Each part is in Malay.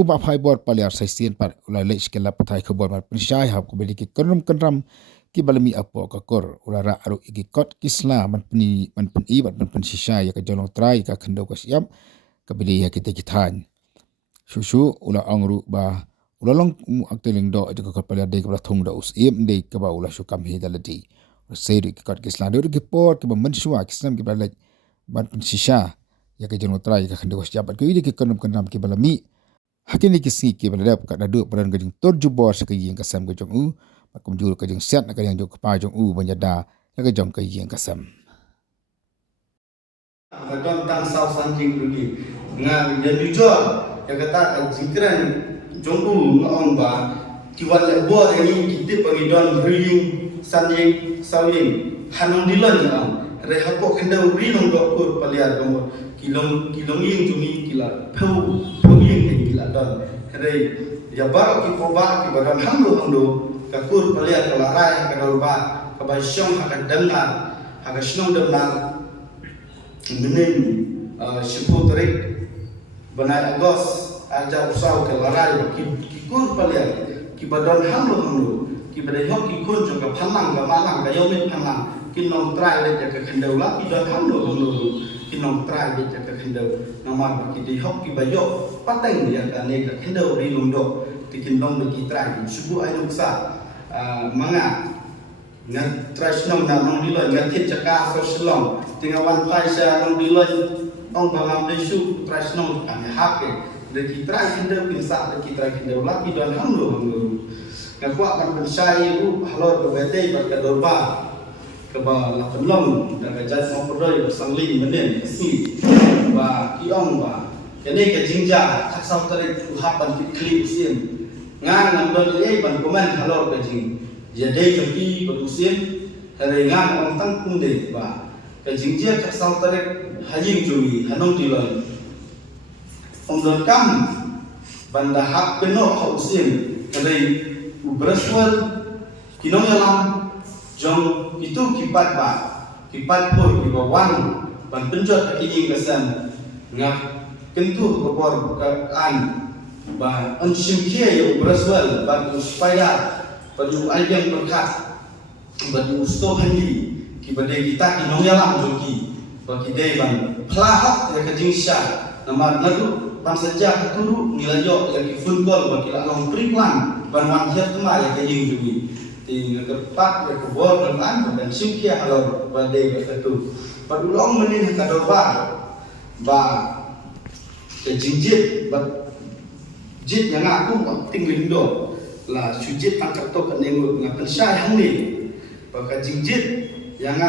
uba phai bor paliar sai sien par ulai le skela pathai khobor mar prishai hab ko beli ki kanram ki balami apo ka kor ulara aru igi kot kisla man pun i man pun shisha ya ka jolong trai ka khando ka siam ka beli ya kita kithan shushu ula angru ba ula long akteling do ja ka paliar de ka thung da us em de ka ba ula shu kam hi dalati sei ki kot kisla de ki por ki ba man shua kislam ki ba le man pun shisha ya ka jolong trai ka khando ka siam ko igi ki kanram ki balami hakini kisi ki baladap ka dadu peran gajing torjubor sekayeng kasam gajong u makum jul gajing set nak yang jok pa jong u banyada nak gajong kayeng kasam Agam tang sau sanjing rugi nga ya lujo ya kata jingkran jong u ngong ba tiwan le bo ni kiti pagi don ring sanjing sawing hanong dilon ya re hapo kenda ri nong dok kur paliar kamu kilong ying jumi kila phau ying kila don kare ya ba ki ko ba ki badan hamdo ka kur paliar kala rai ka dol ba ka ba shong ha dengar ha ka shnong dengar menen shipo tarik banai agos aja usau kala rai ki kur paliar ki badan hamdo ki badai hok ki kun jo ka phalang ka malang ka yomin phalang kinong trai le ka khendau la ki dan hamdo kinong trai le ka khendau namar ki di hok ki bayo pateng dia ka ne ka khendau ri lundo ti kinong ki trai subu ai nuksa manga ngat trai snong na nong dilon ngat tit jaka so slong tingawan pai sa nong dilon ong bangam le su trai snong ka ne hake de ki trai khendau pinsa de ki trai khendau la ki dan hamdo ngakwa kan pensai u halor ke wete bar ka dorba keba la penlong dan kajat mau perdoi bersangling menen si ba kiong ba kene ke jingja tak sau tarik uhapan klip sim ngan nam don ye ban komen halor ke jing jadi joki berusim hari ngan orang tangkung de ba ke jingja tak sau tarik hajing jumi hanong tilon om don kam banda hak penok hausim hari ubraswal kinong yalam jong itu kipat pur di bawah ban penjot kini kesan ngap kentu kebor an ba ansim kia yo braswal ban supaya pada ayam berkat ban usto handi ki bade kita kinong yalam joki bagi dai ban plahak ya kejingsha namar nadu ban saja keturu nilayo lagi football bagi long priklan ban wan hiat ma ya kejing joki ngegerpak ya kebor dengan dan simkia halor badai betul padulong menin kadoba ba kejinjit ba jit yang aku tingling do la sujit tangkap to kenengu ngapen syai hang ni ba kejinjit yang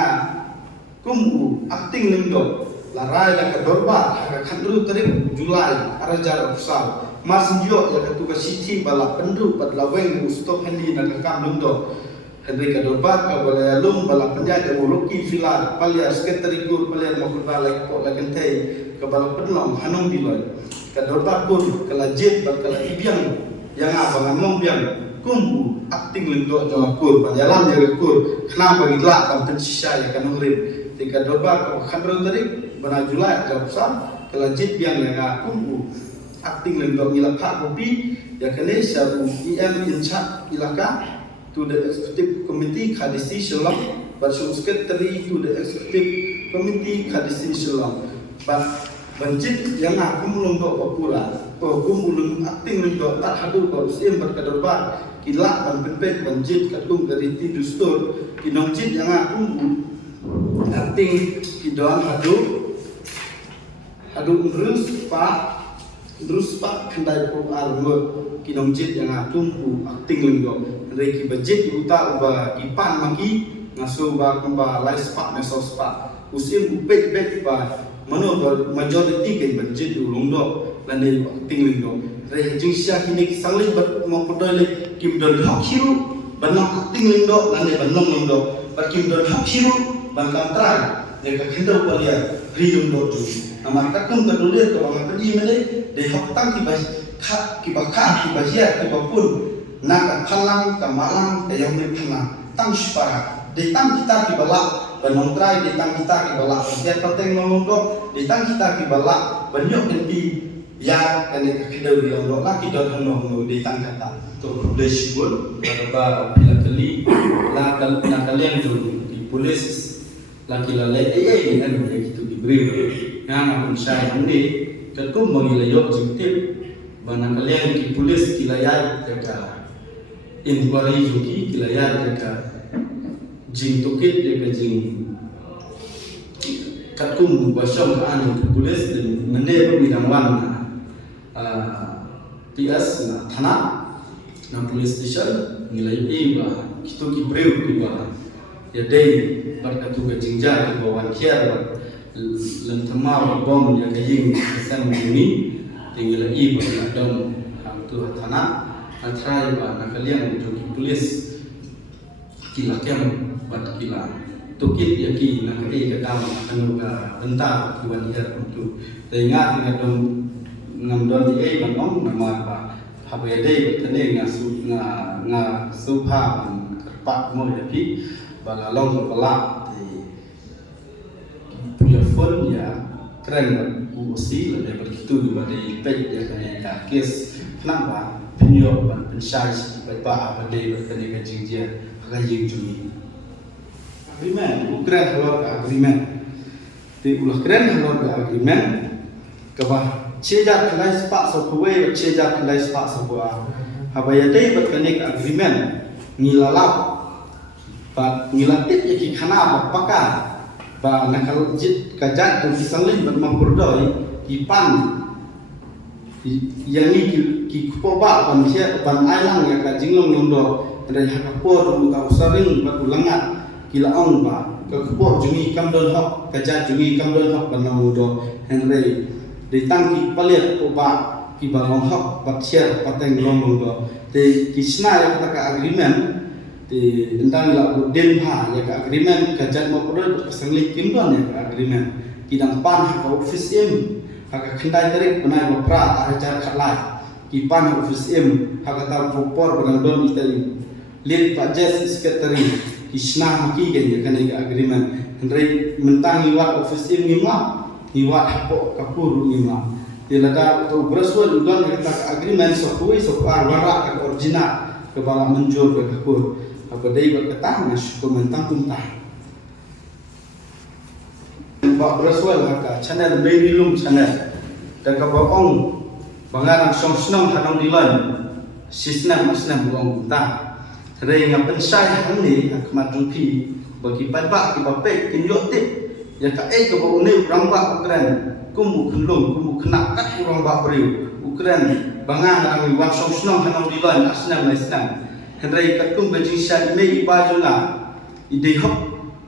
kumbu acting lindo la rai la kadorba ha khandru tarik julai arajar usal Marsinjo ya ketua Siti bala pendu pada laweng ustok handi dan kam lundo Henry kadorbat ka bala lum bala penjaga muluki filar palia sekretarikur palia makuta lek ko lagentei ka bala penlong hanong diloi kadorbat pun kelajit bal kala ibiang yang abang ngom biang kumbu acting lundo jalakur panjalan ya kur kenapa gila kan pensisa ya kanong rim tika dorbat ka khandro tarik bana julai ka usam kelajit biang yang kumbu acting lendong ilaka kopi ya kene sabu em in charge ilaka to the executive committee ka decision long but secretary to the executive committee ka decision long but banjit yang aku mulung do papura to kumulung acting lendong tak hadu ko sim berkadorba kila ban pepek banjit katung dari tidustur kinongjit yang aku acting kidon hadu urus pak terus pak kendai pro armut kinong jit yang atumpu acting lenggo reki budget uta ba ipan maki ngaso ba kumba lais pak mesos pak usim upek ba mano majority ken budget ulungdo lane acting lenggo re jingsya kini sangli bat mo podole kim don hak hiru banang acting lengdo lane banong lengdo ba kim don hak hiru bangkam trai jika kendo palia riung do ju amar takun kadule ko ang pedi mele de hok tang ki ba ya ki ba pun nak phalang ka malang de yang ni phalang tang spara de tang kita ki bala banong trai de tang kita ki bala dia pateng ngomong do de tang kita ki bala banyo enti ya kan kita di orang laki dan orang di tangkatan tu lesibun pada bila kali nak kalian tu di polis laki lalai ini kan begitu diberi yang pun saya ini ketum mengilayok jintip bana kalian di polis kilayat dekat inquiry juga kilayat dekat jing tukit dekat jing katum basam anu polis dan mende bidang wan PS na thana na police station nilai iba kita ki breu ki ba ya dei barka tu ga jingja ki bawan kiar ba lam thamar bom ya ga ying san ni tinggal iba na dom ham tu thana atrai ba na kalian tu ki police kila kem bat kila tukit ya ki na ka ga dam anu ga bentar ki wan ya tu tengah na dom ngam don di ban nama ba habede tane nga supha kerpak mo ya pi bala long bala di telefon ya keren usi le begitu di bade pej ya kan kes kenapa penyo ban pensai ba habede tane ka jingjia ka jingjui agreement keren halor agreement ti ulah keren halor agreement ka ba Ceja kelai sepak sebuah, ceja kelai sepak sebuah. Habaya day berkenik agreement ngilalap, bat ngilatip yaki khana bapaka, ba nakal jit kajat dan kisanglin bermampurdoi kipan yang ni ki kupoba ban sia ban ailang ya ka jinglong londo dari hakapo du ka usaring bat ulangat kilaong ba ka kupo jungi kamdon hok kajat jungi kamdon hok ban londo henry di tangki paliat oba ki balong hok bat share pateng long do te kisna ya ka agreement te endang la den pha ya ka agreement ka jat mo prodoi pasangli kimdon ya ka agreement kidang pan ha ka office im ha ka khandai tarik banai mo pra ajar khalai ki pan office im ha ka tar popor banang don itari lead pa jes secretary kisna maki gen ya ka agreement hendrai mentangi wat office im ngima iwat hapo kapuru ima tilada to braswal udon kita agreement sokui sokar wara ka original ke bala menjur ke kapur apa dai berkata nas komentan tuntah ba braswal ka channel merilum channel dan ka baong bangarang song snong hanong dilan sisna masna buang tuntah rei ngapensai hanni akmat jumpi bagi padba ki bapek kinjotip ya ka ke ba une ramba ukran kumu khulung kumu khna kat ramba briu ukran bangang ang wat song snong hanong dilan asnam naisnam hendrai kat kum bajing shan me iba jona ide hok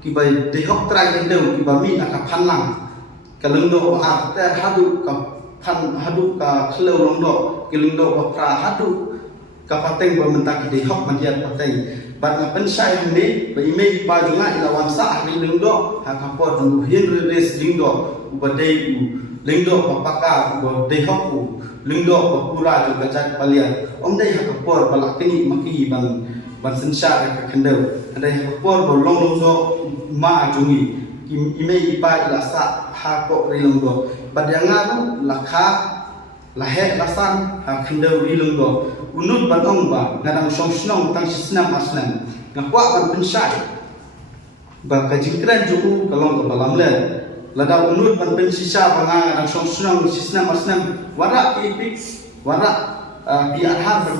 ki ba de hok trai hendau ki ba mi aka phanlang kalung do a ta hadu ka phan hadu ka khlo long do kilung do ba pra hadu ka pateng ba mentak de hok mandiat pateng bat na pensai ni ba ime ba junga ilawan sa ri lingdo ha ka po du hin res lingdo ubadei u lingdo papaka u de hok u lingdo pa pura ju gajat palian om dei ha ka por balak kini maki ban sensha ka khendau dei ha ka por bo long long do ma jungi ime iba ila sa ha ko ri lingdo badanga bu lakha lahe lasan ha khendau ri lingdo unut batong ba ngadang song snong tang sisnam asnam ngakwa ban pensai ba ka jingkran juku kalong ka balam le lada unut ban pensisa banga ngadang song snong sisnam asnam wara ipik wara ki arhar ban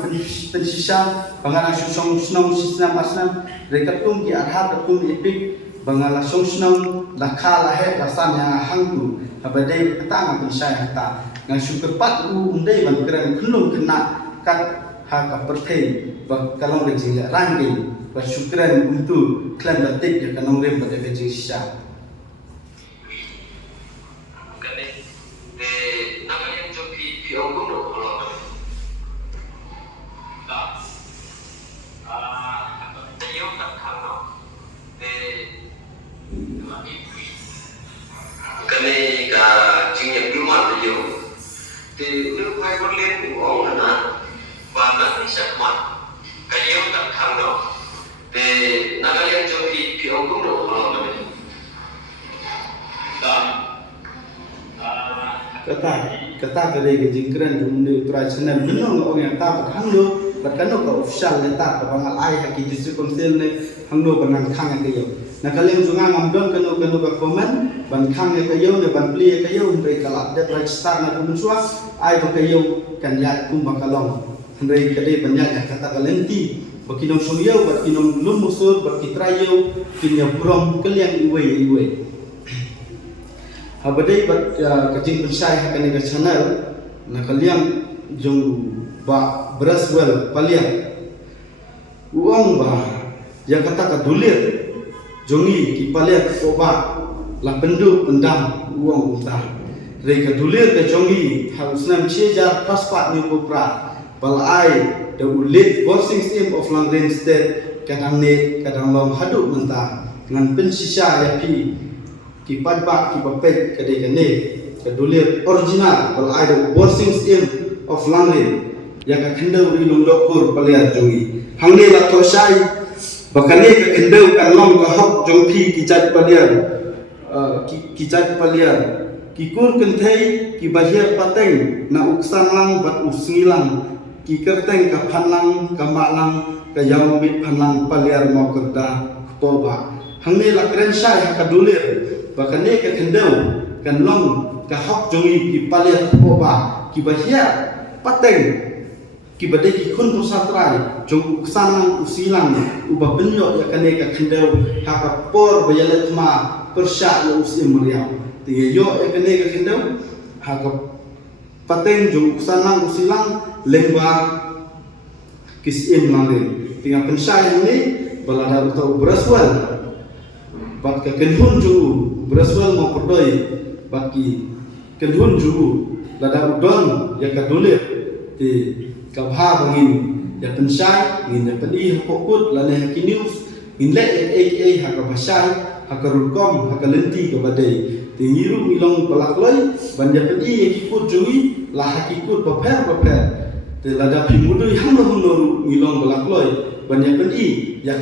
pensisa banga ngadang song snong sisnam asnam rekatum ki arhar katum ipik banga la song snong lakha lahe lasan yang hangku habade petang pensai hata ngang syukurpat u undai ban kran khulung kena kat ha ka perthei ba kalong le jing rangi ba syukran untuk klan batik ya kanong rem pada bejing sisa kane de nama yang joki pi ongko do kalau de yo tak khano de kane ka jing ya belum ada yo de lu kai bon len ong na và nó sẽ mặt cái yếu tập tham đó về nó có liên cho khi ông cũng đủ rồi đó kata kare ke jingkran jumne tradisional menong ong yang ta hanglo bakano ka official leta ka bangal ai ha ki district council ne hanglo banang khang ke yo na kaleng junga ngamdon kano ka komen ban khang ke yo ne ban pli ke yo ndre kala de register na dum suwa ai ba ke yo kan ya kum bakalong ndre kade ban ya kata kalenti bakinong sungyo bakinong lumusur bakitrayo kinya brom kaliang iwe habadai bat kacing pensai hakane ke channel na kaliang jong ba Braswell paliang uang ba yang kata ka dulir jongi ki paliang ko ba la pendu pendam uang utah re ka dulir ke jongi harusnam chejar paspat ni popra balai the ulit bossing team of Langren State kadang ne kadang long hadu mentah ngan pensisa ya pi ki padbak ki papet kadai kane kadulir original bal ada bossing team of Langren yang ka kendau ilung dokur paliar jongi hangne la tosai bakane ka kendau kan long ka hok jongpi ki chat paliar ki chat paliar ki kur kenthai ki bahir pateng na uksan lang bat usngilang ki kerteng ka phanlang ka malang ka yawmit phanlang paliar mau kerda toba hangne la krensai ha kadulir bakane ka kendau kan long ka hok jongi ki paliar toba ki bahia pateng ki badai ki kun pusatrai jong uksanang usilang ubah benyo ya kane ka kendau ha ka por bayalet ma persya ya usim meriau tiga yo ya kane ka kendau ha ka pateng jong uksanang usilang lengba kisim Langren tinggal pensai ni balada utau Braswell bat ka kenhun juu Braswell mau perdoi baki kenhun juu lada udon ya kadulir ti kabha bangin ya pensai ngin ya pedi pokut lane haki news ngin le ha ka basai ha ka rukom ha ka lenti ka badai ti ngiru milong palakloi ban ya pedi ikut jui la hakikut baper te lada pi mudu hang no ngilong palakloi ban ya pedi ya